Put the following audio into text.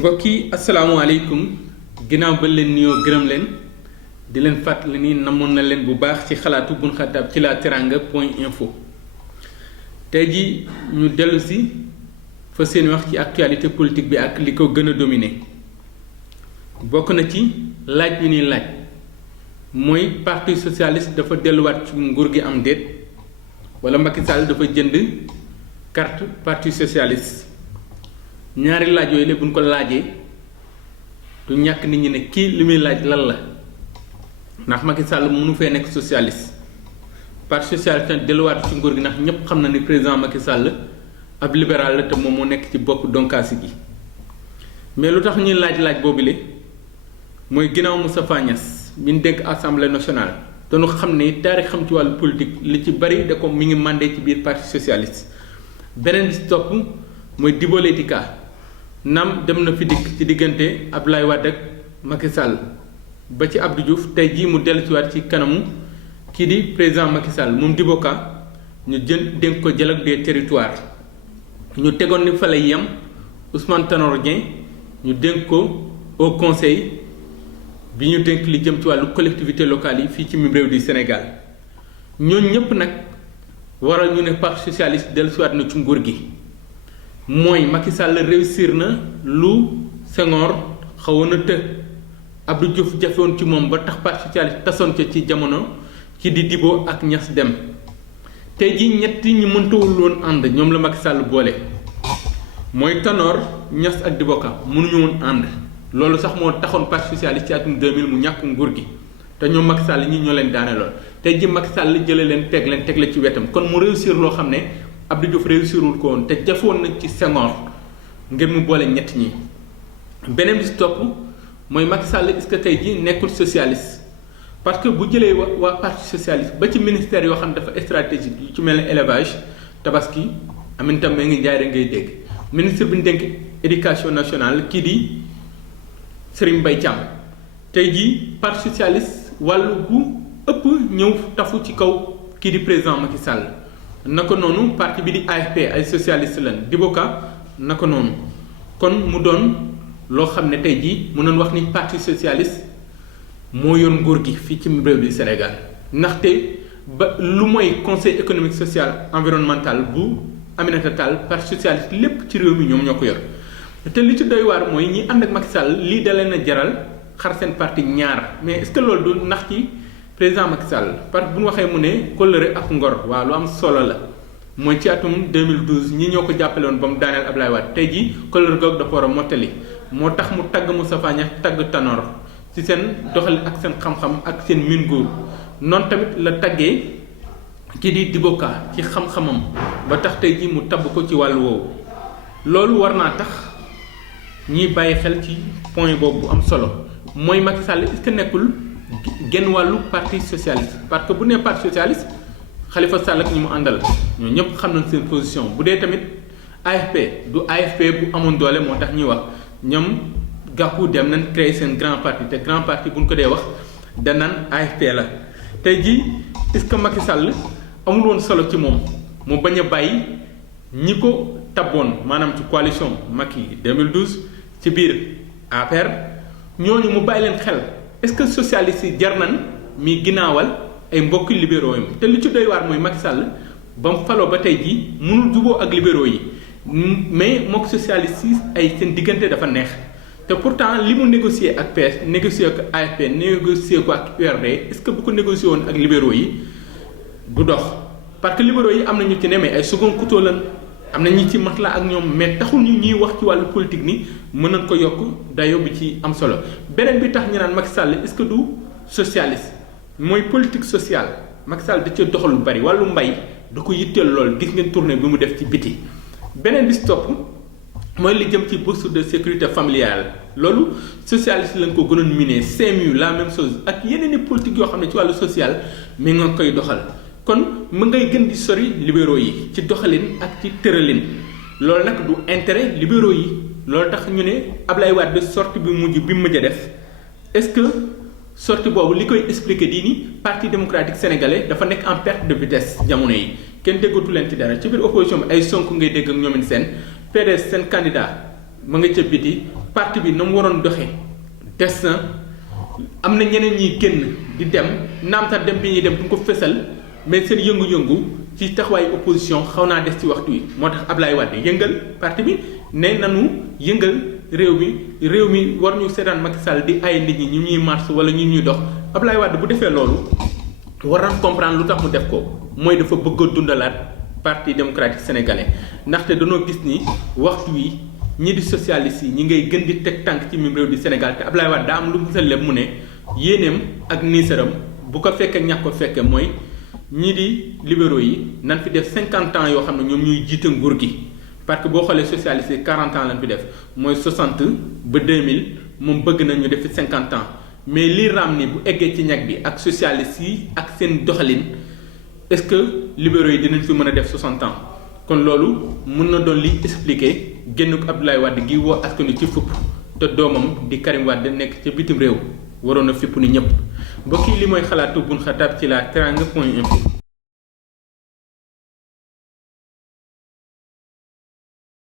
mbokk yi asalaamaaleykum ginnaaw ba leen nuyoo gërëm leen di leen fàttali ni namoon na leen bu baax ci xalaatu Bun Xataab ci la teranga point info tey ji ñu dellu si fa seen wax ci actualité politique bi ak li ko gën a dominer bokk na ci laaj bi ñuy laaj mooy parti socialiste dafa delluwaat ci nguur gi am déet wala Macky Sall dafa jënd carte parti socialiste ñaari laaj yooyu la buñ ko laajee du ñàkk nit ñi ne kii li muy laaj lan la ndax Macky Sall mënu fee nekk socialiste parti socialiste delluwaat ci nguur gi ndax ñëpp xam na ni président Macky Sall ab libéral la te moom moo nekk ci bopp donkaasi gi mais lu tax ñuy laaj boobule mooy ginnaaw Moustapha Niasse bi ñu dénk assemblée nationale dañu xam ne taarix xam ci wàllu politique li ci bari da ko mi ngi mandé ci biir parti socialiste beneen bi si topp mooy Djibo Leyti Ka naam dem na fi dikk ci diggante Abdoulaye Wade ak Macky Sall ba ci Abdou Diouf tey jii mu dellusiwaat ci kanamu kii di président Macky Sall moom Djibo Ka ñu dénk ko dialogue des territoires ñu tegoon ni fa lay yem Ousmane Tanor Dieng ñu dénk ko au conseil bi ñu dénk li jëm ci wàllu collectivité locale yi fii ci mim réew di Sénégal ñooñu ñëpp nag waral ñu ne parti socialiste dellusiwaat na ci nguur gi mooy Macky Sall réussir na lu Senghor xawoon na të Abdou Diouf jafewoon ci moom ba tax parti socialiste tasoon ca ci jamono ci di Djibo ak Niasse dem tey jii ñetti ñu mëntawul woon ànd ñoom la Macky Sall boole mooy Tanor Niasse ak Djibo Ka mënuñu woon ànd loolu sax moo taxoon parti socialiste ci atum 2000 mu ñàkk nguur gi te ñoom Macky Sall ñi ñoo leen daane lool tey jii Macky Sall jëlee leen teg la ci wetam kon mu réussir loo xam ne Abdou Diouf réussirul ko woon te jafoon na ci Senghor ngir mu boole ñett ñi beneen bi si topp mooy Macky Sall est-ce que tey jii nekkul socialiste parce que bu jëlee waa parti socialiste ba ci ministère yoo xam ne dafa stratégique yu ci mel ne élevage tabaski Aminata Mbengue Ndiaye ngay dégg ministre bi ñu dénk éducation nationale kii di Serigne Mbaye Thiam tey jii parti socialiste wàllu gu ëpp ñëw tafu ci kaw kii di président Macky Sall naka noonu parti bi di AFP ay socialiste lan Djibo Ka naka noonu kon mu doon loo xam ne tey jii mënoon wax ni parti socialiste moo yor nguur gi fii ci réew di Sénégal ndaxte ba lu mooy conseil économique social environnemental bu Aminata Tall parti socialiste lépp ci réew mi ñoom ñoo ko yor te li ci doy waar mooy ñi ànd ak Macky Sall lii da leen a jaral xar seen parti ñaar mais est-ce que loolu du nax ci président Macky Sall parce que bu ñu waxee mu ne kóllëre ak ngor waaw lu am solo la mooy ci atum 2012 ñi ñoo ko jàppale woon ba mu daaneel Abdoulaye Wade tey jii kóllëre googu dafa war a mottali moo tax mu tagg Moustapha Niasse tagg Tanor ci seen doxali ak seen xam-xam ak seen min góor noonu tamit la taggee kii di Djibo Ka ci xam-xamam ba tax tey jii mu tabb ko ci wàllu woowu loolu war naa tax ñiy bàyyi xel ci point boobu bu am solo mooy Macky Sall est-ce que nekkul genn wàllu parti socialiste parce que bu nee parti socialiste Khalifa Sall ak ñi mu àndal ñoo ñëpp xam nañ seen position bu dee tamit AFP du AFP bu amoon doole moo tax ñuy wax ñoom Gakou dem nañ créer seen grand parti te grand parti bu ñu ko dee wax danaan AFP la tey jii est-ce que Macky Sall amul woon solo ci moom mu bañ a bàyyi ñi ko tabboon maanaam ci coalition Macky 2012 ci biir APR ñooñu mu bàyyi leen xel est-ce que socialiste yi jar nañ mi ginnaawal ay mbokki libéraux yi te li ci doy waar mooy Macky Sall ba mu faloo ba tey jii mënul juboo ak libéraux yi mais mook socialiste yi ay seen diggante dafa neex te pourtant li mu négocier ak PS négocier ak AFP négocier ko ak URD est-ce que bu ko négocier woon ak libéraux yi du dox parce que libéraux yi am na ñu ci ne mais ay second couteau lan am na ñi ci mat la ak ñoom mais taxul ñu ñuy wax ci wàllu politique ni mën nañ ko yokk dayo bi ci am solo beneen bi tax ñu naan Macky Sall est-ce que du socialiste mooy politique sociale Macky Sall da cee doxal lu bari wàllu mbay da ko yitteel lool gis ngeen tournée bi mu def ci biti beneen bi si topp mooy li jëm ci bourse de sécurité familiale loolu socialiste lañ ko gënoon miné CMU la même chose ak yeneen i politique yoo xam ne ci wàllu social mi nga koy doxal kon mu ngay gën di sori libéraux yi ci doxalin ak ci tëralin loolu nag du intérêt libéraux yi loolu tax ñu ne Abdoulaye Wade sortie bi mu mujj a def est-ce que sortie boobu li koy expliquer di ni parti démocratique sénégalais dafa nekk en perte de vitesse jamono yi kenn déggatu leen ci dara ci biir opposition bi ay Sonko ngay dégg ak ñoomin seen PDS seen candidat ma nga ca biti parti bi na mu waroon doxee des na am na ñeneen ñiy génn di dem naam sax dem bi ñuy dem du ko fësal mais seen yëngu-yëngu ci taxawaayu opposition xaw naa des ci waxtu wi moo tax Ablaye Wade yëngal parti bi ne nanu yëngal réew mi war ñu seetaan Macky Sall di ay nit ñi ñu ñuy marche wala ñu ñuy dox Ablaye Wade bu defee loolu war nañ comprendre lu tax mu def ko mooy dafa bëgg a dundalaat parti démocratique sénégalais ndaxte dañoo gis ni waxtu wi ñi di socialiste yi ñi ngay gën di teg tànk ci mim réew di Sénégal te Ablaye Wade daa am lu mu gisal lépp mu ne yéeneem ak niisaram bu ko fekkee ñàkk ko fekkee mooy ñii di libéraux yi nan fi def 50 ans yoo xam ne ñoom ñuy jiite nguur gi parce que boo xoolee socialiste yi 40 ans lañ fi def mooy 60 ba 2000 moom bëgg na ñu def fi 50 ans mais lii raam ni bu eggee ci ñag bi ak socialiste yi ak seen doxalin est-ce que libéraux yi dinañ fi mën a def 60 ans kon loolu mën na doon li expliquer génn ko Abdoulaye Wade gi woo askan wi ci fupp te doomam di Karim Wade nekk ca bitim réew waroon a fipp ni ñëpp mbokk yi li mooy xalaatu Boun Khatab ci la teranga.info